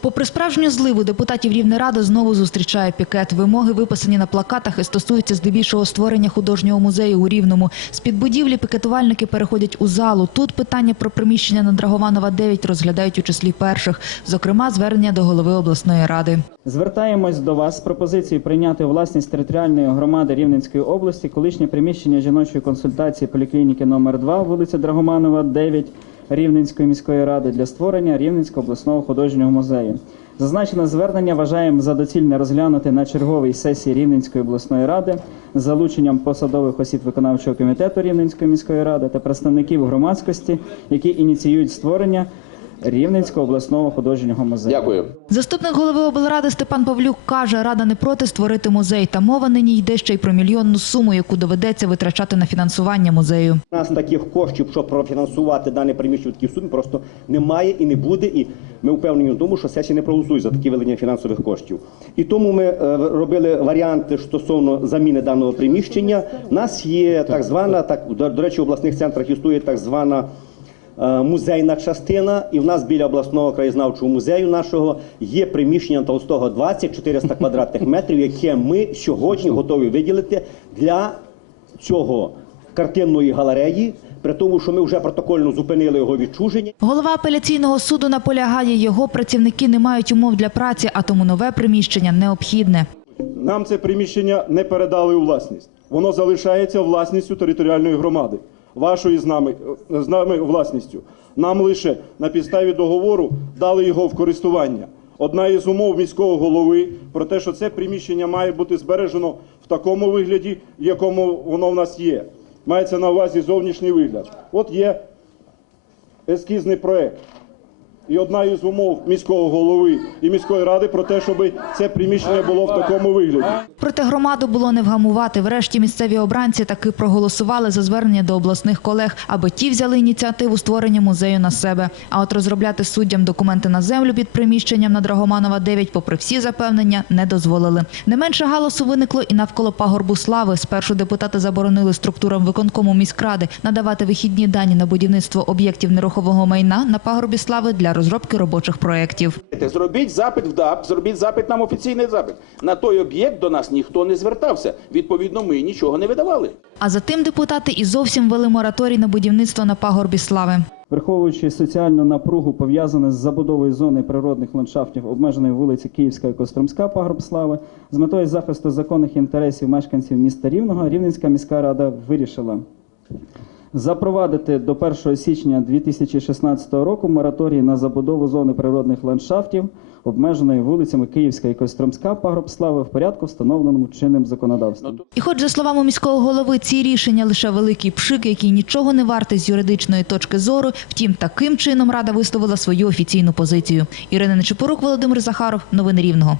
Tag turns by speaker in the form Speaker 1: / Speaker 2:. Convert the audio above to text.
Speaker 1: Попри справжню зливу, депутатів Рівнеради знову зустрічає пікет. Вимоги виписані на плакатах і стосуються здебільшого створення художнього музею у Рівному. З-під будівлі пікетувальники переходять у залу. Тут питання про приміщення на Драгоманова 9 розглядають у числі перших. Зокрема, звернення до голови обласної ради.
Speaker 2: Звертаємось до вас з пропозицією прийняти власність територіальної громади Рівненської області колишнє приміщення жіночої консультації поліклініки номер 2 вулиця Драгоманова, 9 Рівненської міської ради для створення Рівненського обласного художнього музею. Зазначене звернення вважаємо за доцільне розглянути на черговій сесії Рівненської обласної ради з залученням посадових осіб виконавчого комітету Рівненської міської ради та представників громадськості, які ініціюють створення Рівненського обласного художнього музею.
Speaker 3: Дякую.
Speaker 1: Заступник голови облради Степан Павлюк каже, рада не проти створити музей. Та мова нині йде ще й про мільйонну суму, яку доведеться витрачати на фінансування музею.
Speaker 4: У нас таких коштів, щоб профінансувати дане приміщення в такій сумі, просто немає і не буде. І ми впевнені в тому, що сесія не проголосує за такі виділення фінансових коштів. І тому ми е, робили варіанти стосовно заміни даного приміщення. У нас є так звана, так до, до речі, в обласних центрах існує так звана. Е, Музейна частина, і в нас біля обласного краєзнавчого музею нашого є приміщення Толстого 20 400 квадратних метрів, яке ми сьогодні готові виділити для цього картинної галереї, при тому, що ми вже протокольно зупинили його відчуження.
Speaker 1: Голова апеляційного суду наполягає, його працівники не мають умов для праці, а тому нове приміщення необхідне.
Speaker 5: Нам це приміщення не передали у власність. Воно залишається власністю територіальної громади, вашої з нами, з нами власністю. Нам лише на підставі договору дали його в користування. Одна із умов міського голови про те, що це приміщення має бути збережено в такому вигляді, в якому воно в нас є. Мається на увазі зовнішній вигляд. От є ескізний проект. І одна із умов міського голови і міської ради про те, щоб це приміщення було в такому вигляді.
Speaker 1: Проте громаду було не вгамувати. Врешті місцеві обранці таки проголосували за звернення до обласних колег, аби ті взяли ініціативу створення музею на себе. А от розробляти суддям документи на землю під приміщенням на Драгоманова 9, попри всі запевнення, не дозволили. Не менше галасу виникло і навколо пагорбу слави. Спершу депутати заборонили структурам виконкому міськради надавати вихідні дані на будівництво об'єктів нерухомого майна на пагорбі слави для розробки робочих проєктів.
Speaker 3: Зробіть запит в ДАП, зробіть запит нам офіційний запит. На той об'єкт до нас ніхто не звертався. Відповідно, ми нічого не видавали.
Speaker 1: А затим депутати і зовсім ввели мораторій на будівництво на пагорбі слави.
Speaker 2: Враховуючи соціальну напругу, пов'язану з забудовою зони природних ландшафтів обмеженої вулиці Київська і Костромська пагорб слави, з метою захисту законних інтересів мешканців міста Рівного, Рівненська міська рада вирішила запровадити до 1 січня 2016 року мораторій на забудову зони природних ландшафтів обмеженої вулицями Київська і Костромська пагорб слави в порядку, встановленому чинним законодавством.
Speaker 1: І хоч, за словами міського голови, ці рішення лише великий пшик, який нічого не вартий з юридичної точки зору, втім, таким чином Рада висловила свою офіційну позицію. Ірина Нечепорук, Володимир Захаров. Новини Рівного.